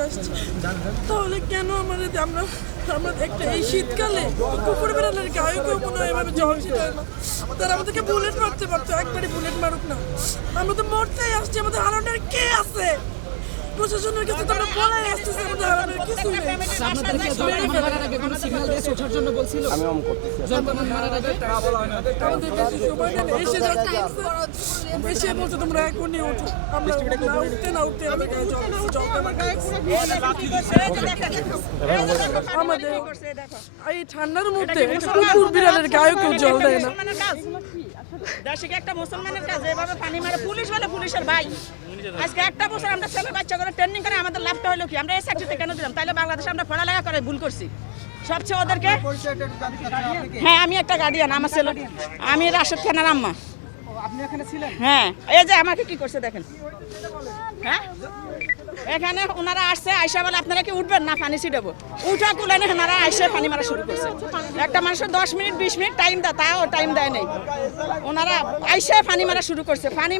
করতে আসছি, তাহলে কেন আমরা একটা এই শীতকালে কুকুর বেড়ালের গায়ে কেউ মনে হয় এভাবে জল ছিটায় না। তারা আমাদেরকে বুলেট মারতে পারতো, একবারই বুলেট মারুক না। আমরা তো মরতেই আসছি, আমাদের হারানোর কে আছে? প্রশাসনের কাছে তো আমরা বলাই আসতেছি আমাদের হারানোর কিছু নেই। আমাদের বেশি সময় নেই, এসে যাচ্ছে এসে বলছে তোমরা এখনই ওঠো। আমরা না উঠতে আমাদের গায়ে জল আমাদের এই ঠান্ডার মধ্যে কুকুর বিড়ালের গায়ে কেউ জল দেয় না। দেশে একটা মুসলমানের কাজ এভাবে পানি মারে পুলিশ বলে পুলিশের ভাই। আজকে একটা বছর আমরা ছেলে বাচ্চা করে ট্রেনিং করে আমাদের লাভটা হলো কি? আমরা এই চাকরিতে কেন দিলাম? তাহলে বাংলাদেশে আমরা পড়ালেখা করে ভুল করছি সবচেয়ে ওদেরকে। হ্যাঁ, আমি একটা গার্ডিয়ান, আমার ছেলে, আমি রাশেদ খানের আম্মা। হ্যাঁ, এই যে আমাকে কি করছে দেখেন। হ্যাঁ, এখানে ওনারা আসছে, আইসা বলে আপনারা কি উঠবেন না পানি ছিটাবো? উঠা কুলানে ওনারা আইসে পানি মারা শুরু করছে। একটা মানুষের 10 মিনিট 20 মিনিট টাইম দেয়, তাও টাইম দেয় নাই। ওনারা আইসে পানি মারা শুরু করছে। পানি